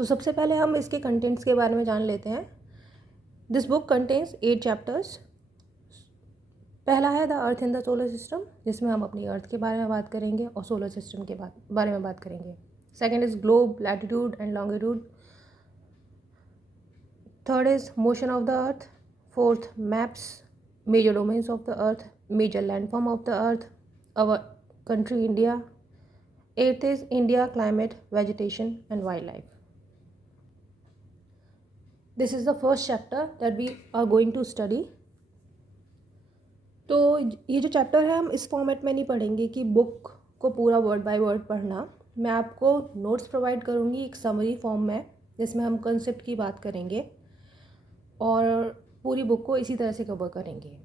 तो सबसे पहले हम इसके कंटेंट्स के बारे में जान लेते हैं। This book contains 8 chapters. पहला है the earth in the solar system, जिसमें हम अपनी अर्थ के बारे में बात करेंगे और सोलर सिस्टम के बारे में बात करेंगे। Second is globe, latitude and longitude. Third is motion of the earth. Fourth, maps, major domains of the earth, major landform of the earth, our country India. Eighth is India, climate, vegetation and wild life. This is the first chapter that we are going to study. तो ये जो chapter है हम इस format में नहीं पढ़ेंगे कि बुक को पूरा वर्ड बाय वर्ड पढ़ना। मैं आपको नोट्स प्रोवाइड करूँगी एक समरी फॉर्म में, जिसमें हम कंसेप्ट की बात करेंगे और पूरी बुक को इसी तरह से कवर करेंगे।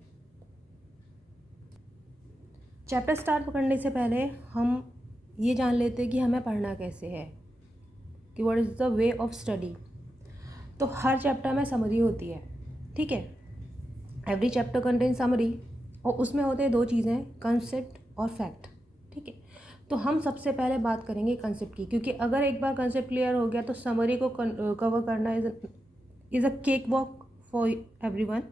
चैप्टर स्टार्ट करने से पहले हम ये जान लेते हैं कि हमें पढ़ना कैसे है, कि what is the way of study. तो हर चैप्टर में समरी होती है, ठीक है। एवरी चैप्टर कंटेन समरी, और उसमें होते हैं दो चीज़ें, कंसेप्ट और फैक्ट, ठीक है। तो हम सबसे पहले बात करेंगे कंसेप्ट की, क्योंकि अगर एक बार कंसेप्ट क्लियर हो गया तो समरी को कवर करना is a cake walk for everyone.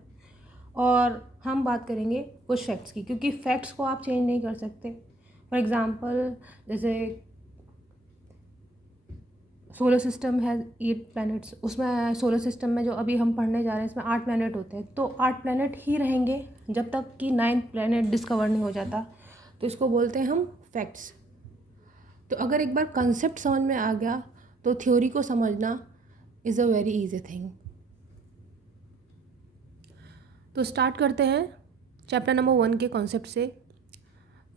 और हम बात करेंगे कुछ फैक्ट्स की, क्योंकि फैक्ट्स को आप चेंज नहीं कर सकते। फॉर एग्ज़ाम्पल, जैसे सोलर सिस्टम है 8 प्लैनेट्स, उसमें सोलर सिस्टम में जो अभी हम पढ़ने जा रहे हैं इसमें 8 प्लैनेट होते हैं, तो 8 प्लैनेट ही रहेंगे जब तक कि 9th प्लैनेट डिस्कवर नहीं हो जाता। तो इसको बोलते हैं हम फैक्ट्स। तो अगर एक बार कंसेप्ट समझ में आ गया तो थ्योरी को समझना is a very easy thing. तो स्टार्ट करते हैं चैप्टर नंबर 1 के कॉन्सेप्ट से।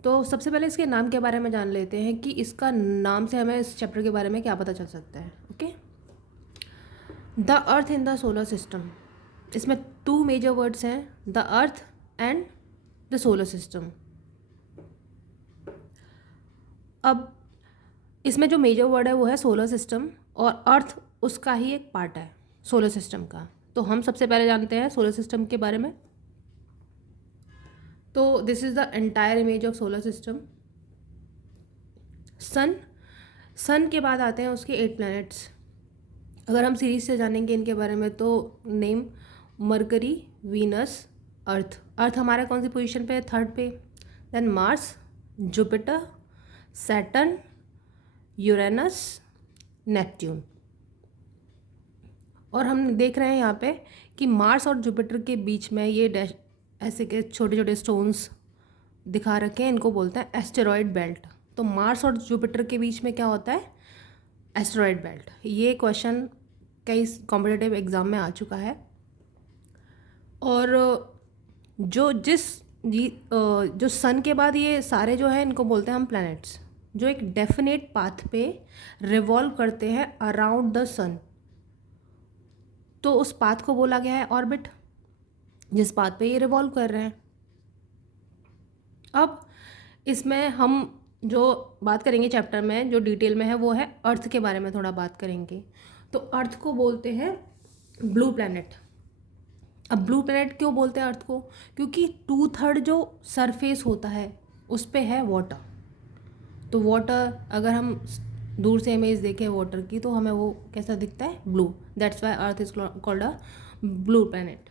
तो सबसे पहले इसके नाम के बारे में जान लेते हैं कि इसका नाम से हमें इस चैप्टर के बारे में क्या पता चल सकता है। Okay, the earth in the solar system. इसमें 2 मेजर वर्ड्स हैं, the earth and the solar system. अब इसमें जो मेजर वर्ड है वो है सोलर सिस्टम, और अर्थ उसका ही एक पार्ट है सोलर सिस्टम का। तो हम सबसे पहले जानते हैं सोलर सिस्टम के बारे में। तो this is the entire image of solar system. Sun के बाद आते हैं उसके 8 प्लैनेट्स। अगर हम सीरीज से जानेंगे इनके बारे में तो नेम, मरकरी, वीनस, अर्थ हमारा कौन सी पोजीशन पे है, 3rd पे। Then Mars, Jupiter, Saturn, Uranus, Neptune. और हम देख रहे हैं यहाँ पे कि मार्स और जुपिटर के बीच में ये डैश ऐसे के छोटे छोटे स्टोन्स दिखा रखे हैं, इनको बोलते हैं एस्टेरॉयड बेल्ट। तो मार्स और जुपिटर के बीच में क्या होता है, एस्टेरॉयड बेल्ट। ये क्वेश्चन कई कॉम्पिटिटिव एग्ज़ाम में आ चुका है। और जो सन के बाद ये सारे जो है इनको बोलते हैं हम प्लैनेट्स, जो एक डेफिनेट पाथ पे रिवॉल्व करते हैं अराउंड द सन। तो उस पाथ को बोला गया है ऑर्बिट, जिस पाथ पे ये रिवॉल्व कर रहे हैं। अब इसमें हम जो बात करेंगे चैप्टर में, जो डिटेल में है, वो है अर्थ के बारे में थोड़ा बात करेंगे। तो अर्थ को बोलते हैं ब्लू प्लैनेट। अब ब्लू प्लैनेट क्यों बोलते हैं अर्थ को, क्योंकि 2/3 जो सरफेस होता है उस पे है वाटर। तो वाटर, अगर हम दूर से इमेज देखें वाटर की, तो हमें वो कैसा दिखता है, blue. That's why earth is called a blue planet.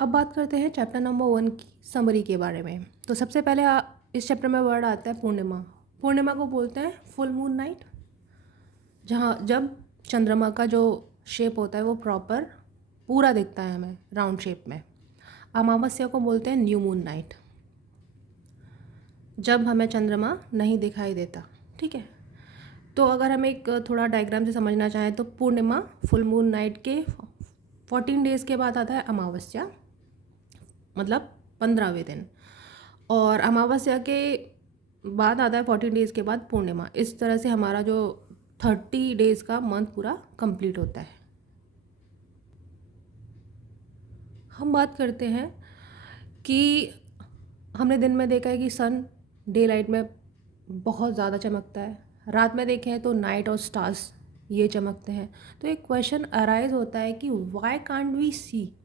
अब बात करते हैं चैप्टर नंबर 1 की समरी के बारे में। तो सबसे पहले इस चैप्टर में वर्ड आता है पूर्णिमा। पूर्णिमा को बोलते हैं फुल मून नाइट, जब चंद्रमा का जो शेप होता है वो प्रॉपर पूरा दिखता है हमें राउंड शेप में। अमावस्या को बोलते हैं न्यू मून नाइट, जब हमें चंद्रमा नहीं दिखाई देता, ठीक है। तो अगर हम एक थोड़ा डायग्राम से समझना चाहें तो पूर्णिमा, फुल मून नाइट के 14 डेज़ के बाद आता है अमावस्या, मतलब 15वें दिन। और अमावस्या के बाद आता है 14 डेज़ के बाद पूर्णिमा। इस तरह से हमारा जो 30 डेज़ का मंथ पूरा कंप्लीट होता है। हम बात करते हैं कि हमने दिन में देखा है कि सन डे लाइट में बहुत ज़्यादा चमकता है, रात में देखें तो नाइट और स्टार्स ये चमकते हैं। तो एक क्वेश्चन अराइज होता है कि why can't we see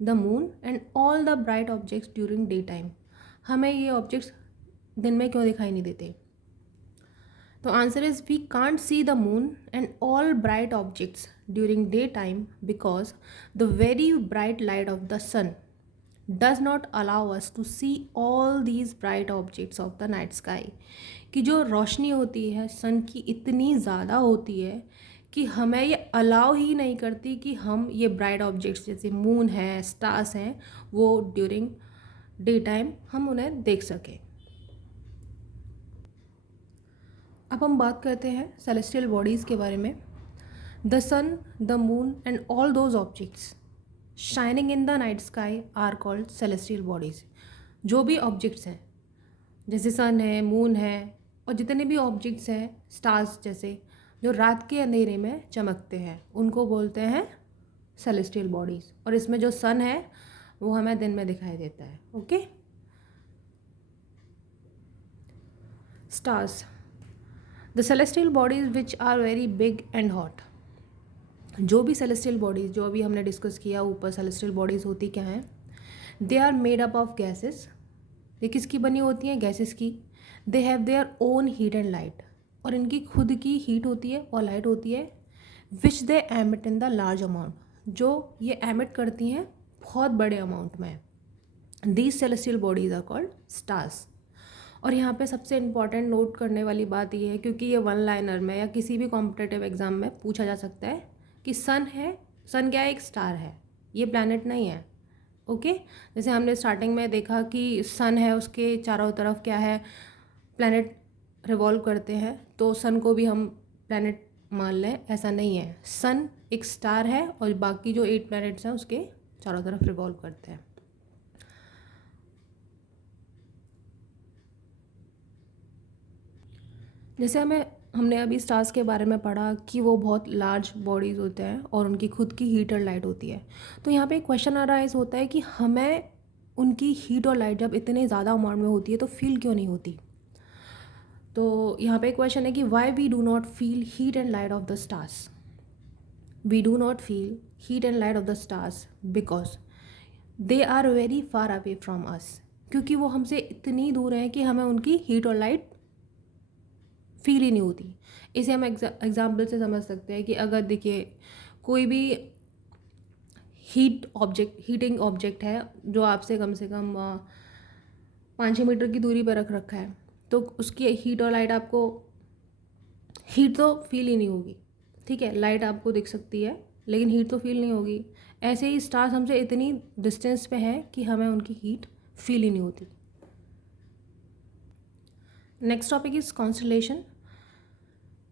the moon and all the bright objects during day time. हमें ये ऑब्जेक्ट्स दिन में क्यों दिखाई नहीं देते। तो answer is we can't see the moon and all bright objects during day time because the very bright light of the sun does not allow us to see all these bright objects of the night sky. कि जो रोशनी होती है सन की इतनी ज़्यादा होती है कि हमें ये अलाउ ही नहीं करती कि हम ये ब्राइट ऑब्जेक्ट्स जैसे मून है, स्टार्स हैं, वो ड्यूरिंग डे टाइम हम उन्हें देख सकें। अब हम बात करते हैं सेलेस्टियल बॉडीज़ के बारे में। The sun, the moon and all those objects shining in the night sky are called celestial bodies. जो भी ऑब्जेक्ट्स हैं जैसे सन है, मून है और जितने भी ऑब्जेक्ट्स हैं स्टार्स जैसे जो रात के अंधेरे में चमकते हैं उनको बोलते हैं सेलेस्टियल बॉडीज़। और इसमें जो सन है वो हमें दिन में दिखाई देता है। Okay, stars, the celestial bodies which are very big and hot. जो भी सेलेस्टियल बॉडीज़ जो अभी हमने डिस्कस किया ऊपर सेलेस्टियल बॉडीज़ होती क्या हैं, they are made up of gases. ये किसकी बनी होती हैं? गैसेस की। They have their own heat and light, और इनकी खुद की हीट होती है और लाइट होती है, which they emit in the large amount, जो ये एमिट करती हैं बहुत बड़े अमाउंट में। These celestial bodies are called stars. और यहाँ पे सबसे इम्पॉर्टेंट नोट करने वाली बात ये है, क्योंकि ये वन लाइनर में या किसी भी कॉम्पिटेटिव एग्जाम में पूछा जा सकता है कि सन है, सन क्या है? एक स्टार है, ये प्लैनेट नहीं है। ओके, जैसे हमने स्टार्टिंग में देखा कि सन है, उसके चारों तरफ क्या है? प्लैनेट रिवॉल्व करते हैं, तो सन को भी हम प्लैनेट मान लें, ऐसा नहीं है। सन एक स्टार है और बाकी जो 8 प्लैनेट्स हैं उसके चारों तरफ रिवॉल्व करते हैं। जैसे हमने अभी स्टार्स के बारे में पढ़ा कि वो बहुत लार्ज बॉडीज़ होते हैं और उनकी खुद की हीट और लाइट होती है। तो यहाँ पे एक क्वेश्चन अराइज होता है कि हमें उनकी हीट और लाइट जब इतने ज़्यादा अमाउंट में होती है तो फील क्यों नहीं होती? तो यहाँ पे एक क्वेश्चन है कि why we do not feel heat and light of the stars. We do not feel heat and light of the stars because they are very far away from us. क्योंकि वो हमसे इतनी दूर हैं कि हमें उनकी हीट और लाइट फील ही नहीं होती। इसे हम एग्जाम्पल से समझ सकते हैं कि अगर देखिए कोई भी हीटिंग ऑब्जेक्ट है जो आपसे कम से कम 5-6 मीटर की दूरी पर रख रखा है, तो उसकी हीट और लाइट आपको, हीट तो फील ही नहीं होगी। ठीक है, लाइट आपको दिख सकती है लेकिन हीट तो फील नहीं होगी। ऐसे ही स्टार्स हमसे इतनी डिस्टेंस पे हैं कि हमें उनकी हीट फील ही नहीं होती। Next topic is constellation.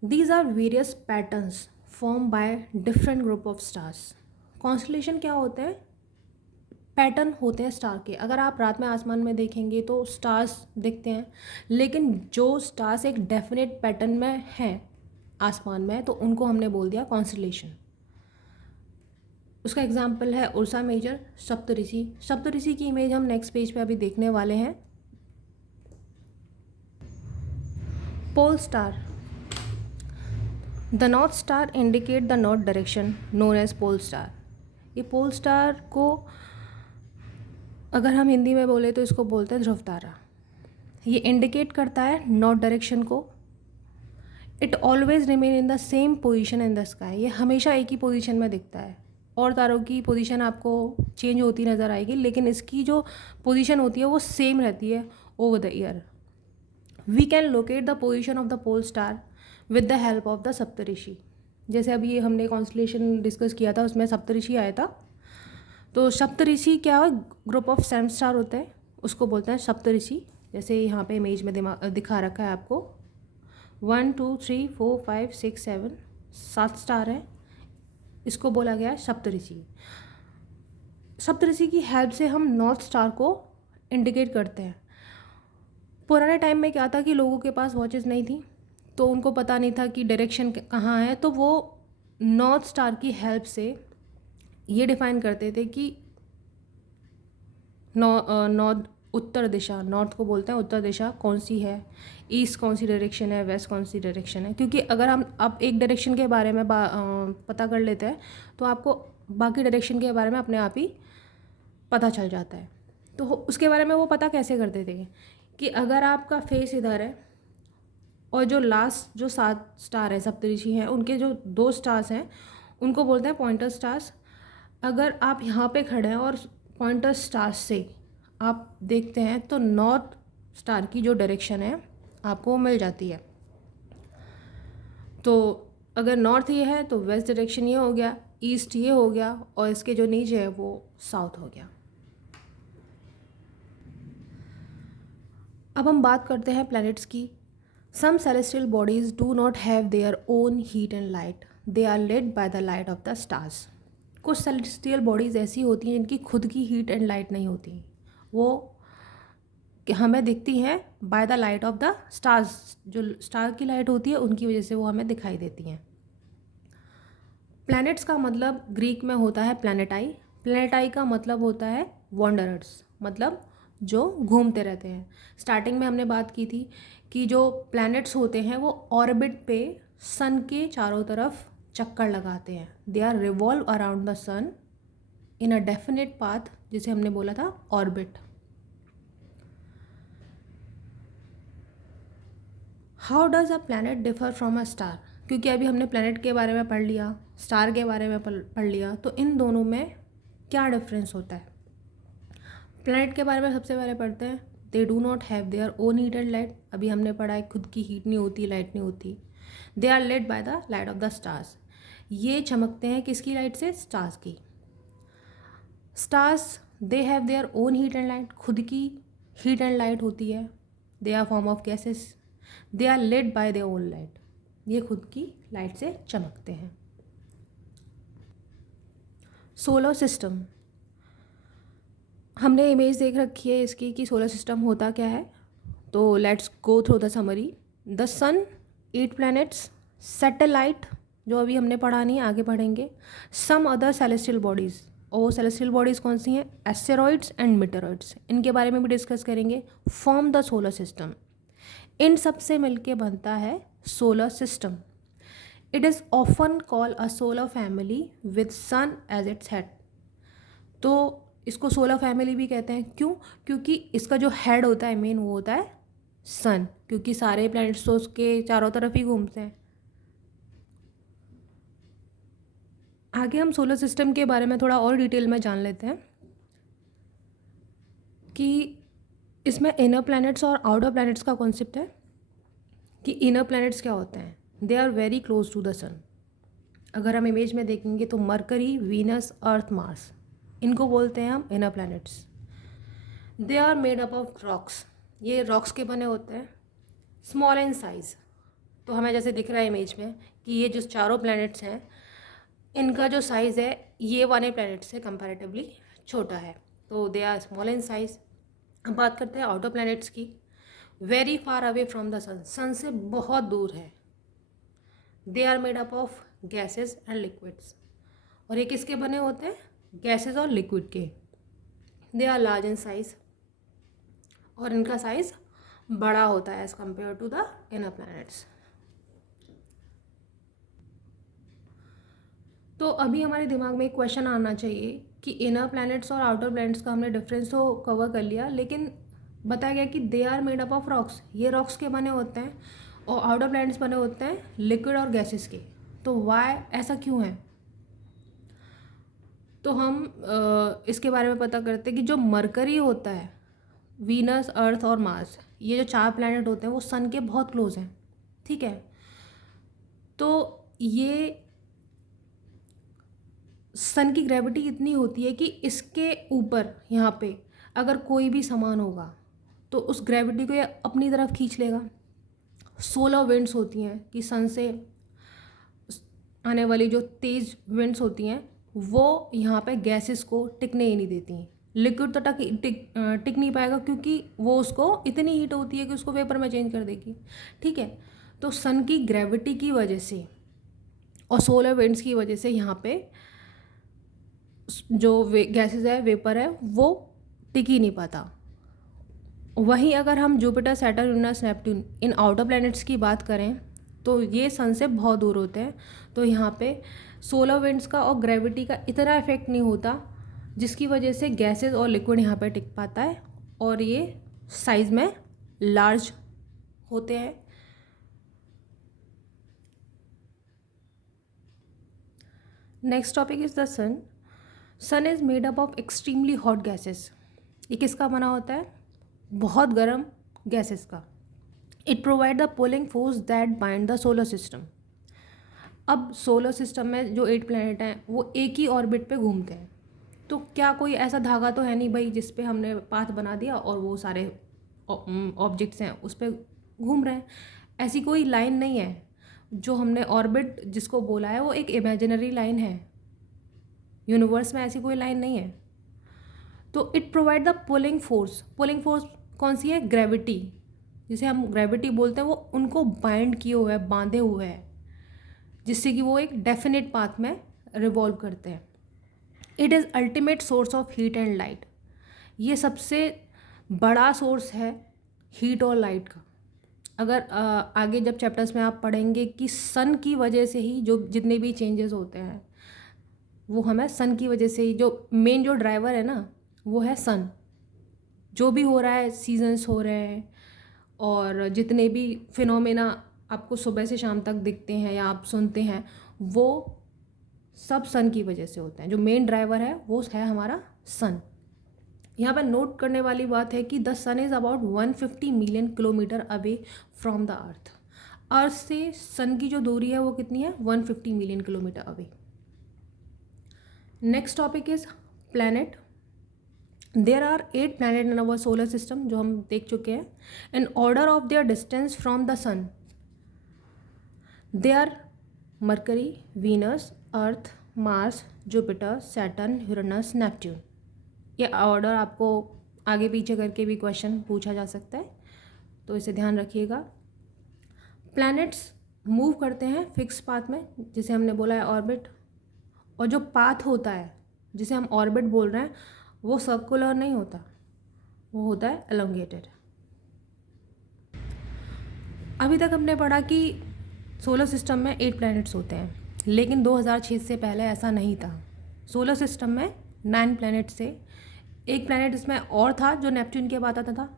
These are various patterns formed by different group of stars. Constellation क्या होते हैं? पैटर्न होते हैं स्टार के। अगर आप रात में आसमान में देखेंगे तो स्टार्स दिखते हैं, लेकिन जो स्टार्स एक डेफिनेट पैटर्न में हैं आसमान में, तो उनको हमने बोल दिया कॉन्स्टलेशन। उसका एग्जाम्पल है उर्सा मेजर, सप्तऋषि। सप्तऋषि की इमेज हम नेक्स्ट पेज पे अभी देखने वाले हैं। Pole star, the north star indicate the north direction known as pole star. ये पोल स्टार को अगर हम हिंदी में बोले तो इसको बोलते हैं ध्रुव तारा। ये इंडिकेट करता है नॉर्थ डायरेक्शन को। It always remain in the same position in the sky. ये हमेशा एक ही पोजीशन में दिखता है। और तारों की पोजीशन आपको चेंज होती नज़र आएगी, लेकिन इसकी जो पोजीशन होती है वो सेम रहती है over the year. We can locate the position of the pole star with the help of the Saptarishi. जैसे अभी हमने कॉन्स्टलेशन डिस्कस किया था, उसमें सप्तऋषि आया था। तो सप्तऋषि क्या, ग्रुप ऑफ 7 स्टार होते हैं, उसको बोलते हैं सप्तऋषि। जैसे यहाँ पे इमेज में दिखा रखा है आपको 1 2 3 4 5 6 7 7 स्टार है, इसको बोला गया है सप्तऋषि। सप्तऋषि की हेल्प से हम नॉर्थ स्टार को इंडिकेट करते हैं। पुराने टाइम में क्या था कि लोगों के पास वॉचेस नहीं थी, तो उनको पता नहीं था कि डायरेक्शन कहाँ है, तो वो नॉर्थ स्टार की हेल्प से ये डिफाइन करते थे कि नॉर्थ उत्तर दिशा, नॉर्थ को बोलते हैं उत्तर दिशा कौन सी है, ईस्ट कौन सी डायरेक्शन है, वेस्ट कौन सी डायरेक्शन है। क्योंकि अगर हम आप एक डायरेक्शन के बारे में पता कर लेते हैं तो आपको बाकी डायरेक्शन के बारे में अपने आप ही पता चल जाता है। तो उसके बारे में वो पता कैसे करते थे कि अगर आपका फेस इधर है और जो लास्ट जो 7 स्टार है सप्तऋषि हैं, उनके जो 2 स्टार्स हैं उनको बोलते हैं पॉइंटर स्टार्स। अगर आप यहाँ पे खड़े हैं और पॉइंटर स्टार्स से आप देखते हैं तो नॉर्थ स्टार की जो डायरेक्शन है आपको वो मिल जाती है। तो अगर नॉर्थ ये है तो वेस्ट डायरेक्शन ये हो गया, ईस्ट ये हो गया, और इसके जो नीचे है वो साउथ हो गया। अब हम बात करते हैं प्लैनेट्स की। Some celestial bodies do not have their own heat and light, they are led by the light of the stars. कुछ सेलेस्टियल बॉडीज़ ऐसी होती हैं जिनकी खुद की हीट एंड लाइट नहीं होती, वो हमें दिखती हैं bye the light of the stars. जो स्टार की लाइट होती है उनकी वजह से वो हमें दिखाई देती हैं। प्लैनेट्स का मतलब ग्रीक में होता है प्लैनेटाई। प्लैनेटाई का मतलब होता है वॉन्डरर्स, मतलब जो घूमते रहते हैं। स्टार्टिंग में हमने बात की थी कि जो प्लैनेट्स होते हैं वो ऑर्बिट पे सन के चारों तरफ चक्कर लगाते हैं। They are revolve around the sun in a definite path, जिसे हमने बोला था orbit. How does a planet differ from a star? क्योंकि अभी हमने प्लैनेट के बारे में पढ़ लिया, स्टार के बारे में पढ़ लिया, तो इन दोनों में क्या डिफरेंस होता है? प्लैनेट के बारे में सबसे पहले पढ़ते हैं। They do not have their own heat and light. अभी हमने पढ़ा है खुद की हीट नहीं होती, लाइट नहीं होती। They are led by the light of the stars. ये चमकते हैं किसकी लाइट से? स्टार्स की। Stars they have their own heat and light, खुद की हीट एंड लाइट होती है। They are form of gases, they are led by their own light. ये खुद की लाइट से चमकते हैं। सोलर सिस्टम, हमने इमेज देख रखी है इसकी कि सोलर सिस्टम होता क्या है। तो let's go through the summary. The sun, 8 planets, satellite जो अभी हमने पढ़ा नहीं, आगे पढ़ेंगे, सम अदर सेलेस्टियल बॉडीज़। और वो सेलेस्टियल बॉडीज़ कौन सी हैं? एस्टेरॉइड्स एंड मीटेरॉइड्स, इनके बारे में भी डिस्कस करेंगे। फॉर्म द सोलर सिस्टम, इन सब से मिलके बनता है solar system. It is often called a solar family with sun as its head. तो इसको सोलर फैमिली भी कहते हैं। क्यों? क्योंकि इसका जो हेड होता है मेन, वो होता है सन, क्योंकि सारे प्लैनेट्स तो उसके चारों तरफ ही घूमते हैं। आगे हम सोलर सिस्टम के बारे में थोड़ा और डिटेल में जान लेते हैं कि इसमें इनर प्लैनेट्स और आउटर प्लैनेट्स का कॉन्सेप्ट है। कि इनर प्लैनेट्स क्या होते हैं? They are very close to the sun. अगर हम इमेज में देखेंगे तो मरकरी, वीनस, अर्थ, मार्स, इनको बोलते हैं हम inner planets. They are made up of rocks, ये रॉक्स के बने होते हैं। स्मॉल इन साइज़, तो हमें जैसे दिख रहा है इमेज में कि ये जो चारों प्लैनेट्स हैं इनका जो साइज़ है ये वाले प्लैनेट से कंपैरेटिवली छोटा है, तो they are small in size. अब बात करते हैं आउटर प्लैनेट्स की। Very far away from the sun, sun से बहुत दूर है। They are made up of gases and liquids, और ये किसके बने होते हैं? गैसेस और लिक्विड के। They are large in size, और इनका साइज बड़ा होता है as compare to the inner planets. तो अभी हमारे दिमाग में एक क्वेश्चन आना चाहिए कि इनर प्लैनेट्स और आउटर प्लैनेट्स का हमने डिफरेंस तो कवर कर लिया, लेकिन बताया गया कि they are made up of rocks, ये रॉक्स के बने होते हैं, और आउटर प्लैनेट्स बने होते हैं लिक्विड और गैसेस के। तो वाई, ऐसा क्यों है? तो हम इसके बारे में पता करते हैं कि जो मरकरी होता है, वीनस, अर्थ और मार्स, ये जो 4 प्लैनेट होते हैं वो सन के बहुत क्लोज हैं, ठीक है। तो ये सन की ग्रेविटी इतनी होती है कि इसके ऊपर यहाँ पे अगर कोई भी सामान होगा तो उस ग्रेविटी को ये अपनी तरफ खींच लेगा। सोलर विंड्स होती हैं कि सन से आने वाली जो तेज़ विंड्स होती हैं वो यहाँ पे गैसेस को टिकने ही नहीं देती हैं। लिक्विड तो टिक नहीं पाएगा, क्योंकि वो उसको इतनी हीट होती है कि उसको वेपर में चेंज कर देगी, ठीक है। तो सन की ग्रेविटी की वजह से और सोलर विंड्स की वजह से यहाँ पे जो गैसेस है, वेपर है, वो टिक ही नहीं पाता। वहीं अगर हम जुपिटर, सैटर्न, यूरेनस, नेपट्टून, इन आउटर प्लैनेट्स की बात करें तो ये सन से बहुत दूर होते हैं, तो यहाँ पे सोलर विंड्स का और ग्रेविटी का इतना इफेक्ट नहीं होता, जिसकी वजह से गैसेस और लिक्विड यहाँ पे टिक पाता है और ये साइज़ में लार्ज होते हैं। Next topic is the sun. Sun is made up of extremely hot gases. ये किसका बना होता है? बहुत गर्म गैसेस का. It provide the pulling force that bind the solar system. अब सोलर सिस्टम में जो 8 प्लैनेट हैं वो एक ही ऑर्बिट पे घूमते हैं. तो क्या कोई ऐसा धागा तो है नहीं भाई जिस पे हमने पाथ बना दिया और वो सारे ऑब्जेक्ट्स हैं उस पर घूम रहे हैं. ऐसी कोई लाइन नहीं है. जो हमने ऑर्बिट जिसको बोला है वो एक इमेजिनरी लाइन है. यूनिवर्स में ऐसी कोई लाइन नहीं है. तो it provide the pulling force. Pulling force कौन सी है? ग्रेविटी. जिसे हम ग्रेविटी बोलते हैं वो उनको बाइंड किए हुए है, बांधे हुए है, जिससे कि वो एक डेफिनेट पाथ में रिवॉल्व करते हैं. It is ultimate source of heat and light. ये सबसे बड़ा सोर्स है हीट और लाइट का. अगर आगे जब चैप्टर्स में आप पढ़ेंगे कि सन की वजह से ही जो जितने भी चेंजेस होते हैं वो हमें सन की वजह से ही, जो मेन जो ड्राइवर है ना वो है सन. जो भी हो रहा है, सीजन्स हो रहे हैं और जितने भी फिनोमेना आपको सुबह से शाम तक दिखते हैं या आप सुनते हैं वो सब सन की वजह से होते हैं. जो मेन ड्राइवर है वो है हमारा सन. यहाँ पर नोट करने वाली बात है कि the sun is about 150 million kilometre away from the earth. Earth से सन की जो दूरी है वो कितनी है? 150 million kilometre away. Next topic is planet. There are 8 planet in our solar system जो हम देख चुके हैं. In order of their distance from the sun they are Mercury, Venus, Earth, Mars, Jupiter, Saturn, Uranus, Neptune. ये order आपको आगे पीछे करके भी क्वेश्चन पूछा जा सकता है तो इसे ध्यान रखिएगा. प्लैनेट्स मूव करते हैं फिक्स पाथ में जिसे हमने बोला है ऑर्बिट. और जो पाथ होता है जिसे हम ऑर्बिट बोल रहे हैं वो सर्कुलर नहीं होता, वो होता है एलोंगेटेड. अभी तक हमने पढ़ा कि सोलर सिस्टम में 8 प्लैनेट्स होते हैं, लेकिन 2006 से पहले ऐसा नहीं था. सोलर सिस्टम में 9 प्लैनेट्स थे. एक प्लैनेट इसमें और था जो नेपच्यून के बाद आता था,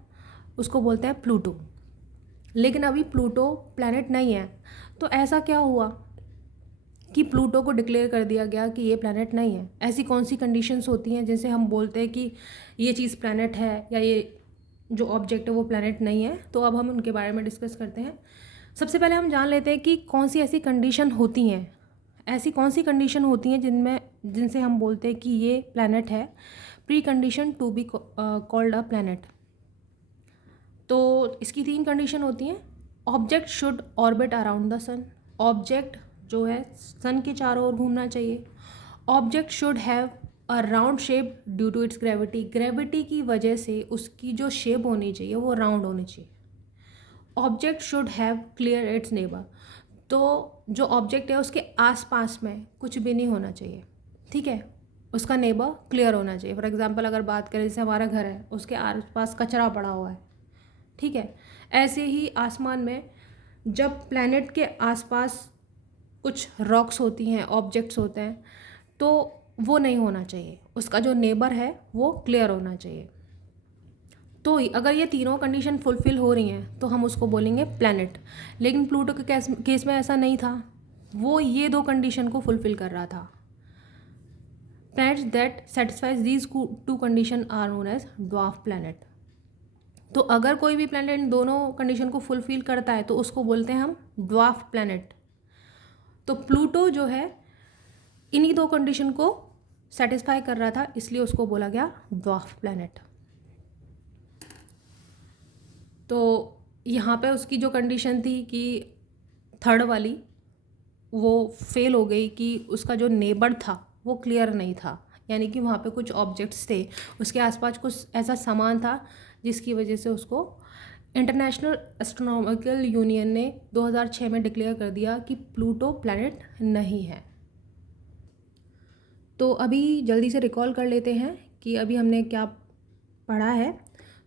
उसको बोलते हैं प्लूटो. लेकिन अभी प्लूटो प्लैनेट नहीं है. तो ऐसा क्या हुआ कि प्लूटो को डिक्लेयर कर दिया गया कि ये प्लैनेट नहीं है? ऐसी कौन सी कंडीशंस होती हैं जिनसे हम बोलते हैं कि ये चीज़ प्लैनेट है या ये जो ऑब्जेक्ट है वो प्लैनेट नहीं है? तो अब हम उनके बारे में डिस्कस करते हैं. सबसे पहले हम जान लेते हैं कि कौन सी ऐसी कंडीशन होती हैं. ऐसी कौन सी कंडीशन होती हैं जिनसे हम बोलते हैं कि ये प्लैनेट है. Pre condition to be called a planet. तो इसकी 3 कंडीशन होती हैं. Object should orbit around the sun. Object जो है सन के चारों ओर घूमना चाहिए. Object should have a round shape due to its gravity. Gravity की वजह से उसकी जो शेप होनी चाहिए वो राउंड होनी चाहिए. Object should have clear it's neighbour. तो जो ऑब्जेक्ट है उसके आसपास में कुछ भी नहीं होना चाहिए, ठीक है. उसका नेबर क्लियर होना चाहिए. फॉर एग्जांपल अगर बात करें जैसे हमारा घर है उसके आसपास कचरा पड़ा हुआ है, ठीक है. ऐसे ही आसमान में जब प्लैनेट के आसपास कुछ रॉक्स होती हैं, ऑब्जेक्ट्स होते हैं, तो वो नहीं होना चाहिए. उसका जो नेबर है वो क्लियर होना चाहिए. तो अगर ये तीनों कंडीशन फुलफ़िल हो रही हैं तो हम उसको बोलेंगे प्लैनेट. लेकिन प्लूटो के केस में ऐसा नहीं था. वो ये 2 कंडीशन को फुलफ़िल कर रहा था. Planets that satisfies these 2 condition are known as dwarf planet. तो अगर कोई भी प्लैनेट इन दोनों कंडीशन को फुलफ़िल करता है तो उसको बोलते हैं हम ड्वार्फ प्लैनेट. तो प्लूटो जो है इन्हीं 2 कंडीशन को सेटिस्फाई कर रहा था, इसलिए उसको बोला गया ड्वार्फ प्लैनेट. तो यहाँ पे उसकी जो कंडीशन थी कि थर्ड वाली वो फेल हो गई कि उसका जो नेबर था वो क्लियर नहीं था. यानी कि वहाँ पे कुछ ऑब्जेक्ट्स थे, उसके आसपास कुछ ऐसा सामान था जिसकी वजह से उसको इंटरनेशनल एस्ट्रोनॉमिकल यूनियन ने 2006 में डिक्लेयर कर दिया कि प्लूटो प्लैनेट नहीं है. तो अभी जल्दी से रिकॉल कर लेते हैं कि अभी हमने क्या पढ़ा है.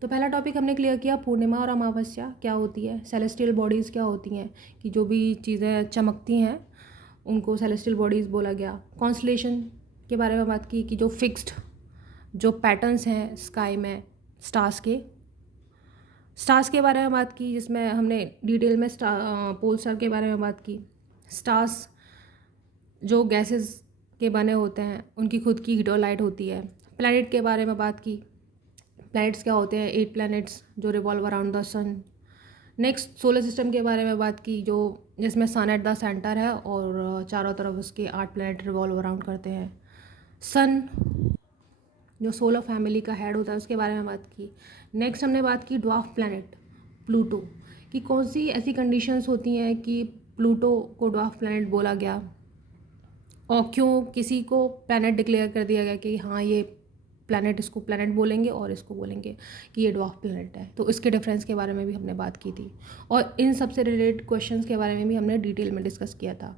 तो पहला टॉपिक हमने क्लियर किया पूर्णिमा और अमावस्या क्या होती है, सेलेस्टियल बॉडीज़ क्या होती हैं, कि जो भी चीज़ें चमकती हैं उनको सेलेस्टियल बॉडीज़ बोला गया. कॉन्स्टलेशन के बारे में बात की कि जो फिक्स्ड जो पैटर्न्स हैं स्काई में स्टार्स के बारे में बात की, जिसमें हमने डिटेल में पोल स्टार के बारे में बात की. स्टार्स जो गैसेस के बने होते हैं, उनकी खुद की हीट और लाइट होती है। प्लैनेट के बारे में बात की, प्लैनेट्स क्या होते हैं, 8 प्लैनेट्स जो revolve around the sun. Next solar system के बारे में बात की, जो जिसमें सन एट द सेंटर है और चारों तरफ उसके 8 प्लैनेट रिवॉल्व अराउंड करते हैं। सन जो सोलर फैमिली का हेड होता है उसके बारे में बात की। नेक्स्ट हमने बात की ड्वार्फ प्लैनेट प्लूटो कि कौन सी ऐसी कंडीशंस होती हैं कि प्लूटो को ड्वार्फ प्लैनेट बोला गया और क्यों किसी को प्लैनेट डिक्लेयर कर दिया गया कि हाँ ये प्लैनेट, इसको प्लैनेट बोलेंगे और इसको बोलेंगे कि ये ड्वार्फ प्लैनेट है। तो इसके डिफरेंस के बारे में भी हमने बात की थी और इन सबसे रिलेटेड क्वेश्चंस के बारे में भी हमने डिटेल में डिस्कस किया था।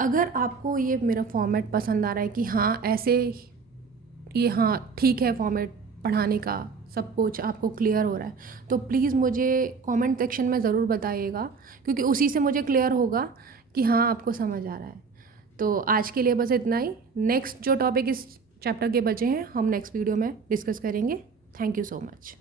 अगर आपको ये मेरा फॉर्मेट पसंद आ रहा है कि हाँ ऐसे ये हाँ ठीक है फॉर्मेट पढ़ाने का, सब कुछ आपको क्लियर हो रहा है, तो प्लीज़ मुझे कमेंट सेक्शन में ज़रूर बताइएगा, क्योंकि उसी से मुझे क्लियर होगा कि हाँ आपको समझ आ रहा है। तो आज के लिए बस इतना ही। नेक्स्ट जो टॉपिक इस चैप्टर के बचे हैं हम नेक्स्ट वीडियो में डिस्कस करेंगे। Thank you so much.